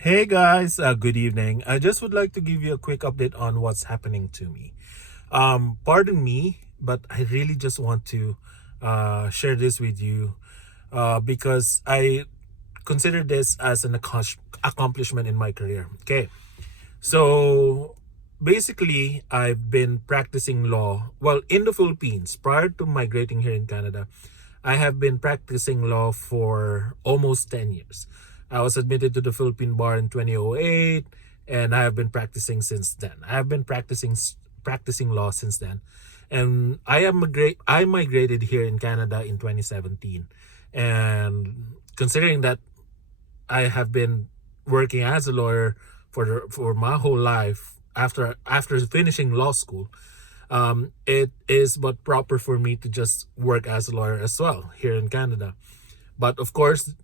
Hey guys, good evening. I just would like to give you a quick update on what's happening to me. Pardon me, but I really just want to share this with you because I consider this as an accomplishment in my career. Okay, so basically, I've been practicing law. Well, in the Philippines, prior to migrating here in Canada, I have been practicing law for almost 10 years. I was admitted to the Philippine bar in 2008, and I have been practicing since then. I have been practicing law since then. And I migrated here in Canada in 2017. And considering that I have been working as a lawyer for my whole life after finishing law school. It is but proper for me to just work as a lawyer as well here in Canada. But of course,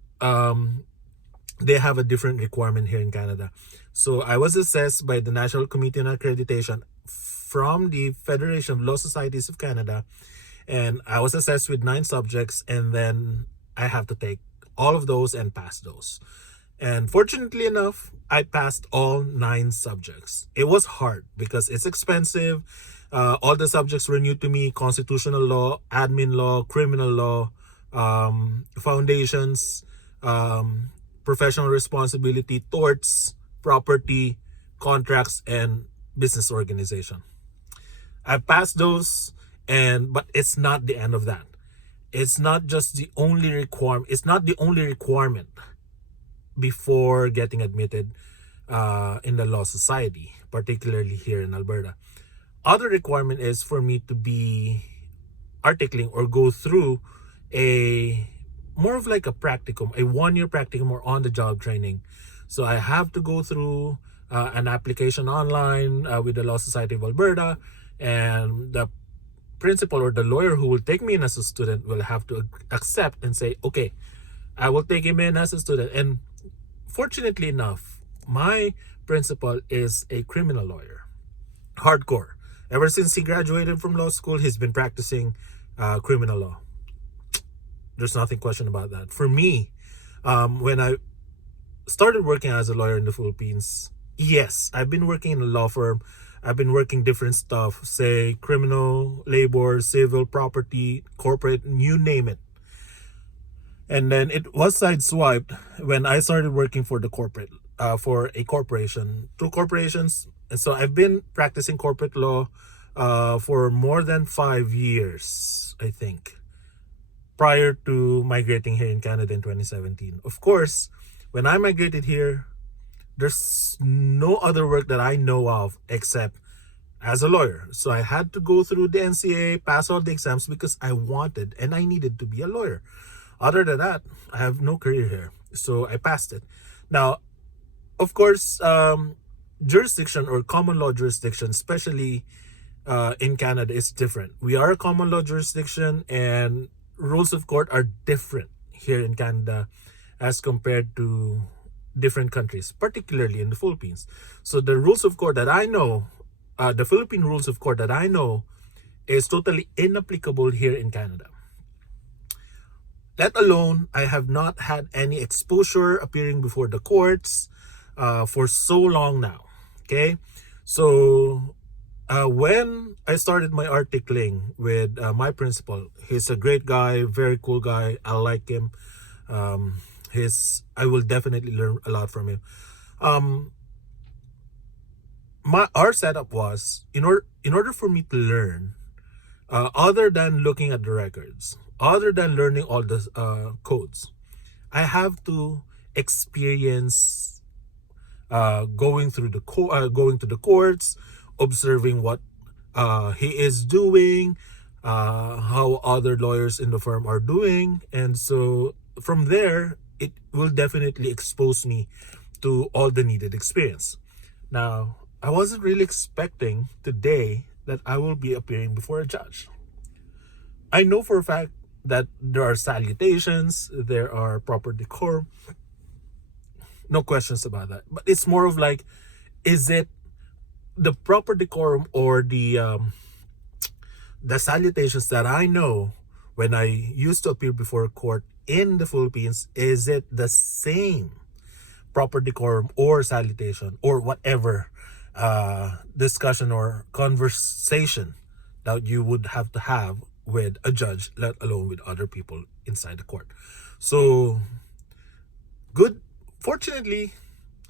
they have a different requirement here in Canada. So I was assessed by the National Committee on Accreditation from the Federation of Law Societies of Canada, and I was assessed with 9 subjects, and then I have to take all of those and pass those. And fortunately enough, I passed all 9 subjects. It was hard because it's expensive. All the subjects were new to me: constitutional law, admin law, criminal law, foundations, professional responsibility, torts, property, contracts, and business organization. I passed those, and but it's not the end of that. It's not just the only requirement. It's not the only requirement before getting admitted in the law society, particularly here in Alberta. Other requirement is for me to be articling or go through a more of like a practicum, a 1 year practicum or on the job training. So I have to go through an application online with the Law Society of Alberta, and the principal or the lawyer who will take me in as a student will have to accept and say, okay, I will take him in as a student. And fortunately enough, my principal is a criminal lawyer, hardcore. Ever since he graduated from law school, he's been practicing criminal law. There's nothing question about that. For me, when I started working as a lawyer in the Philippines, yes, I've been working in a law firm. I've been working different stuff, say criminal, labor, civil, property, corporate, you name it. And then it was sideswiped when I started working for the corporate, for a corporation, two corporations. And so I've been practicing corporate law for more than 5 years, I think, prior to migrating here in Canada in 2017. Of course, when I migrated here, there's no other work that I know of except as a lawyer. So I had to go through the NCA, pass all the exams because I wanted and I needed to be a lawyer. Other than that, I have no career here. So I passed it. Now, of course, jurisdiction or common law jurisdiction, especially in Canada, is different. We are a common law jurisdiction, and rules of court are different here in Canada as compared to different countries, particularly in the Philippines. So the rules of court that I know, the Philippine rules of court that I know, is totally inapplicable here in Canada. Let alone, I have not had any exposure appearing before the courts for so long now. Okay, so when I started my articling with my principal, he's a great guy, very cool guy. I like him. I will definitely learn a lot from him. Um, our setup was in order for me to learn, other than looking at the records, other than learning all the codes, I have to experience going to the courts, observing what he is doing, how other lawyers in the firm are doing, and so from there, it will definitely expose me to all the needed experience. Now, I wasn't really expecting today that I will be appearing before a judge. I know for a fact that there are salutations, there are proper decorum, no questions about that. But it's more of like, is it the proper decorum or the salutations that I know when I used to appear before a court in the Philippines? Is it the same proper decorum or salutation or whatever discussion or conversation that you would have to have with a judge, let alone with other people inside the court. So good. Fortunately,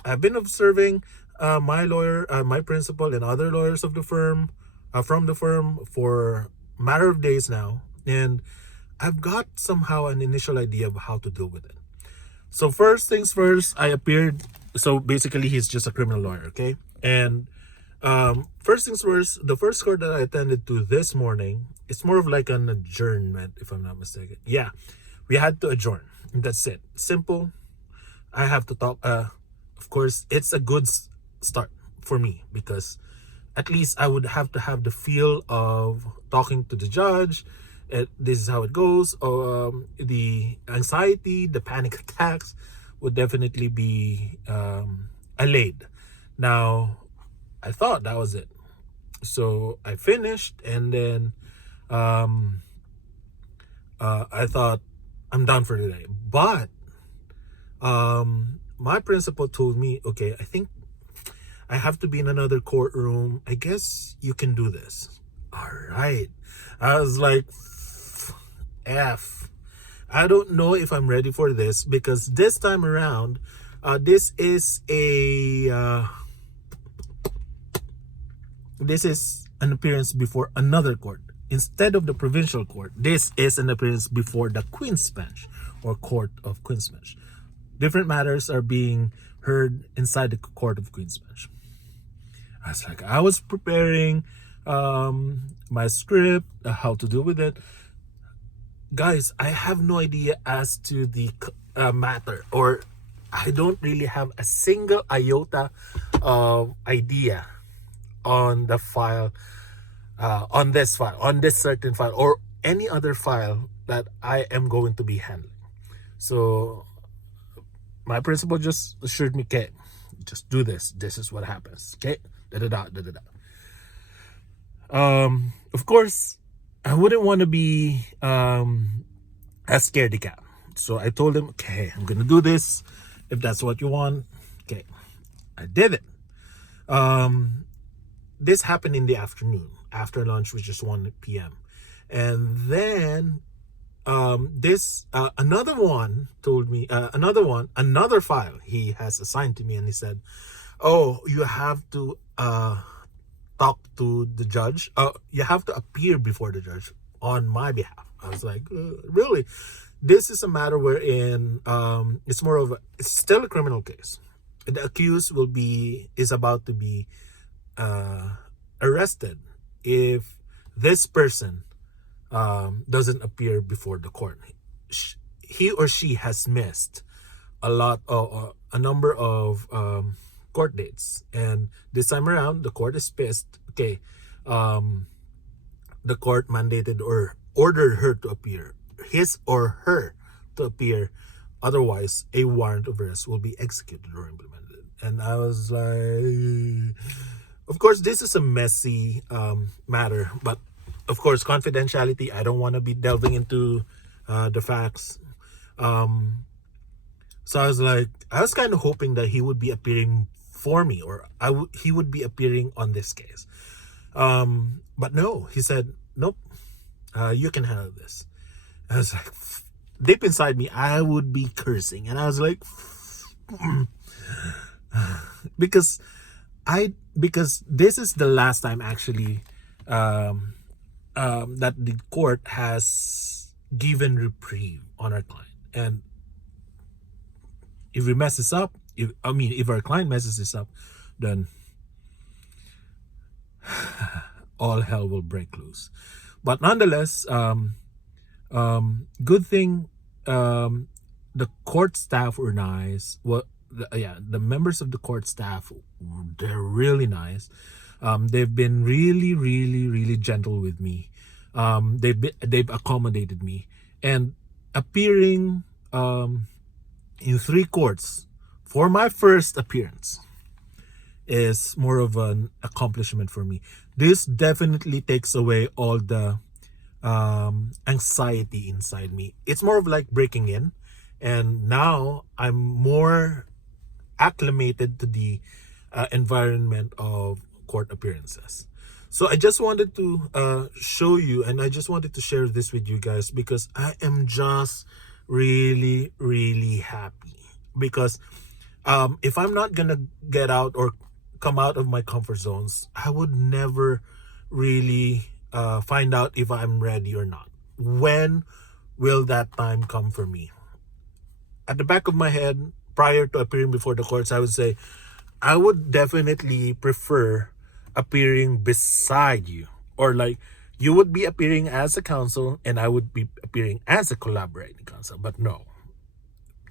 I've been observing my lawyer, my principal, and other lawyers of the firm, from the firm, for a matter of days now, and I've got somehow an initial idea of how to deal with it. So first things first, I appeared. So basically, he's just a criminal lawyer, okay? And first things first, the first court that I attended to this morning, it's more of like an adjournment, if I'm not mistaken. Yeah, we had to adjourn. That's it. Simple. I have to talk. Of course, it's a good start for me because at least I would have to have the feel of talking to the judge. This is how it goes. The anxiety, the panic attacks would definitely be allayed. Now, I thought that was it. So I finished, and then I thought I'm done for today. But my principal told me, okay, I think I have to be in another courtroom. I guess you can do this. All right. I was like, F. I don't know if I'm ready for this because this time around, this is an appearance before another court. Instead of the provincial court, this is an appearance before the Queen's Bench or Court of Queen's Bench. Different matters are being heard inside the Court of Queen's Bench. I was preparing my script, how to deal with it. Guys, I have no idea as to the matter, or I don't really have a single iota of idea on the file, on this certain file, or any other file that I am going to be handling. So my principal just assured me, okay, just do this. This is what happens. Okay, Of course, I wouldn't want to be a scaredy cat. So I told him, okay, I'm gonna do this. If that's what you want, okay. I did it. This happened in the afternoon, after lunch, which is 1 p.m. And then another one told me, another file he has assigned to me, and he said, oh, you have to talk to the judge. You have to appear before the judge on my behalf. I was like, really? This is a matter wherein it's still a criminal case. The accused is about to be arrested if this person doesn't appear before the court. He or she has missed a number of court dates, and this time around the court is pissed. Okay, the court mandated or ordered her to appear, his or her to appear, otherwise a warrant of arrest will be executed or implemented. And I was like, of course this is a messy matter, but of course confidentiality, I don't want to be delving into the facts. So I was kind of hoping that he would be appearing for me, or he would be appearing on this case. But no, he said, nope, you can handle this. I was like, deep inside me, I would be cursing. And I was like, because this is the last time actually that the court has given reprieve on our client. And if we mess this up, if our client messes this up, then all hell will break loose. But nonetheless, good thing the court staff were nice. The members of the court staff, they're really nice. They've been really, really, really gentle with me. They've accommodated me, and appearing in 3 courts for my first appearance is more of an accomplishment for me. This definitely takes away all the anxiety inside me. It's more of like breaking in, and now I'm more acclimated to the environment of court appearances. So I just wanted to show you, and I just wanted to share this with you guys because I am just really, really happy. Because if I'm not gonna get out or come out of my comfort zones, I would never really find out if I'm ready or not. When will that time come for me? At the back of my head, prior to appearing before the courts, I would say I would definitely prefer appearing beside you, or like you would be appearing as a counsel and I would be appearing as a collaborating counsel. But no,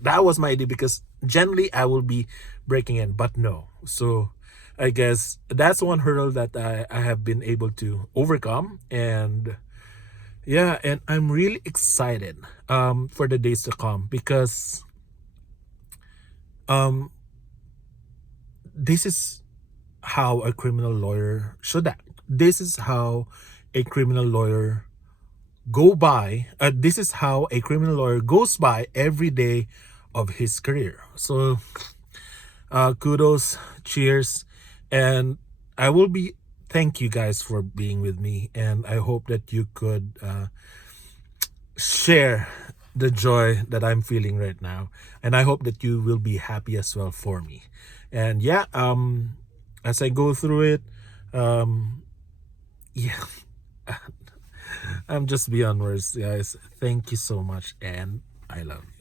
that was my idea because generally I will be breaking in, but no. So I guess that's one hurdle that I have been able to overcome. And yeah, and I'm really excited for the days to come because um this is how a criminal lawyer should act. This is how a criminal lawyer this is how a criminal lawyer goes by every day of his career. So kudos, cheers, and I will be thank you guys for being with me, and I hope that you could share the joy that I'm feeling right now, and I hope that you will be happy as well for me. And yeah, as I go through it, yeah, I'm just beyond words, guys. Thank you so much, and I love you.